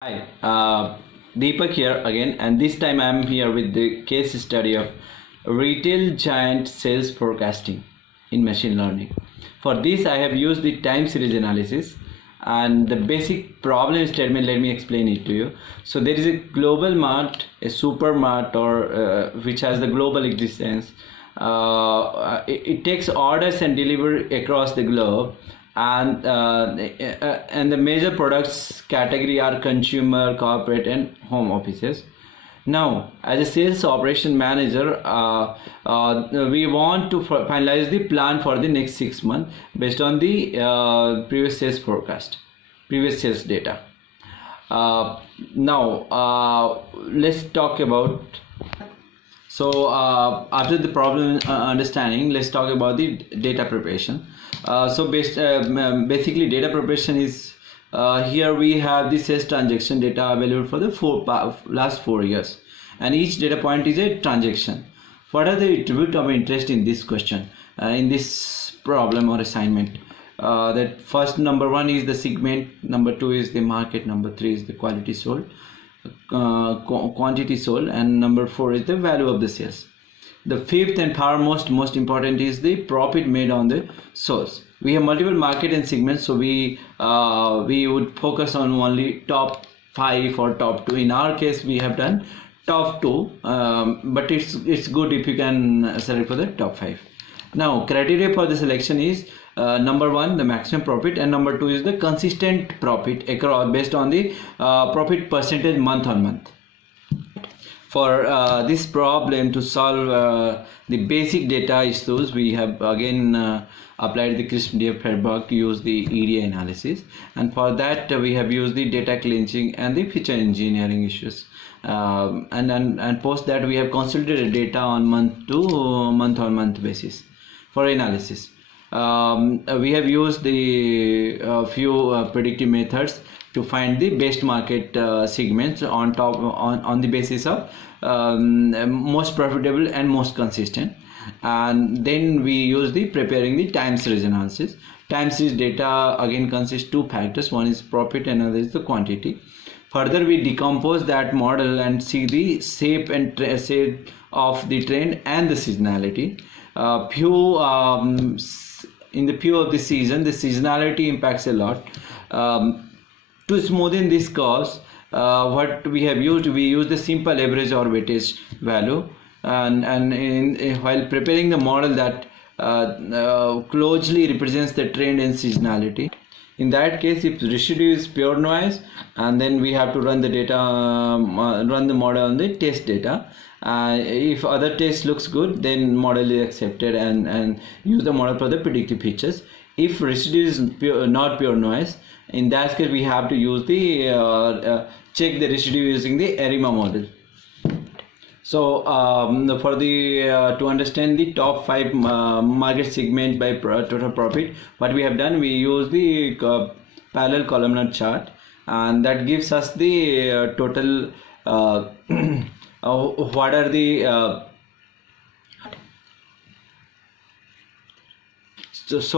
Hi, Deepak here again, and this time I am here with the case study of retail giant sales forecasting in machine learning. For this, I have used the time series analysis and the basic problem statement. Let me explain it to you. So there is a global mart, a supermart, or which has the global existence. It takes orders and deliver across the globe, and the major products category are consumer, corporate, and home offices. Now, as a sales operation manager, we want to finalize the plan for the next 6 months based on the previous sales forecast, previous sales data. Now, let's talk about. So after the problem understanding, let's talk about the data preparation. Basically, data preparation is here we have the sales transaction data available for the last 4 years, and each data point is a transaction. What are the attributes of interest in this question, in this problem or assignment? That first, number one is the segment, number two is the market, number three is the quality sold, quantity sold, and number four is the value of the sales. The fifth and most important is the profit made on the source. We have multiple market and segments, so we would focus on only top 5 or top 2. In our case, we have done top 2, but it's good if you can select for the top 5. Now, criteria for the selection is number one, the maximum profit, and number two is the consistent profit across based on the profit percentage month on month. For this problem to solve the basic data issues, we have again applied the crisp framework to use the EDA analysis, and for that we have used the data cleansing and the feature engineering issues, and post that we have consolidated data on month on month basis for analysis. We have used the few predictive methods to find the best market segments on the basis of most profitable and most consistent, and then we use the preparing the time series analysis. Time series data again consists 2 factors: one is profit, another is the quantity. Further, we decompose that model and see the shape and shape of the trend and the seasonality. In the few of the season, the seasonality impacts a lot. To smoothen these curves, what we have used, we use the simple average or weightage value, and while preparing the model that closely represents the trend and seasonality. In that case, if residue is pure noise, and then we have to run the data, run the model on the test data. If other test looks good, then model is accepted and use the model for the predictive features. If residue is not pure noise, in that case we have to use the check the residue using the ARIMA model. So for the to understand the top 5 market segment by total profit, what we have done, we use the parallel columnar chart, and that gives us the total what are the as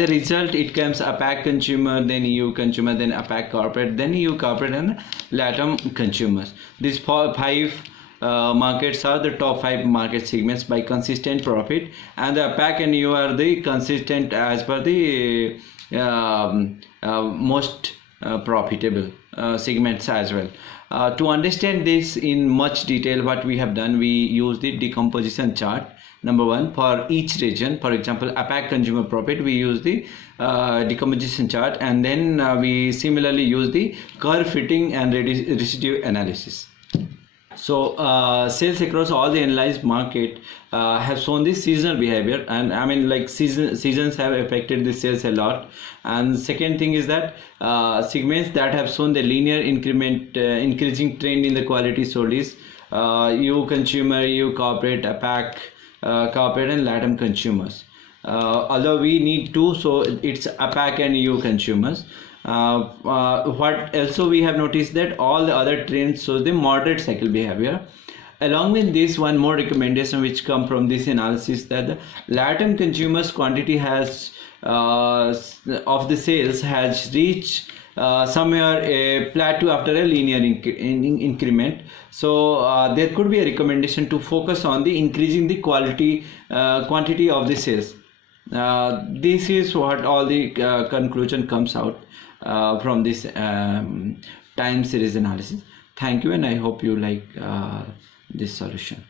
a result, it comes APAC consumer, then EU consumer, then APAC corporate, then EU corporate, and LATAM consumers. These 5 markets are the top 5 market segments by consistent profit, and the APAC and EU are the consistent as per the most profitable segments as well. To understand this in much detail, what we have done, we use the decomposition chart. Number one, for each region, for example, APAC consumer profit, we use the decomposition chart, and then we similarly use the curve fitting and residue analysis. So sales across all the analyzed market have shown this seasonal behavior, and I mean, like seasons have affected the sales a lot. And second thing is that segments that have shown the linear increasing trend in the quality sold is EU consumer, EU corporate, APAC corporate, and LATAM consumers. Although we need 2, so it's APAC and EU consumers. What also we have noticed that all the other trends shows the moderate cycle behavior. Along with this, one more recommendation which come from this analysis, that the LATAM consumers quantity has of the sales has reached somewhere a plateau after a linear increment. So there could be a recommendation to focus on the increasing the quantity of the sales. This is what all the conclusion comes out from this time series analysis. Thank you, and I hope you like this solution.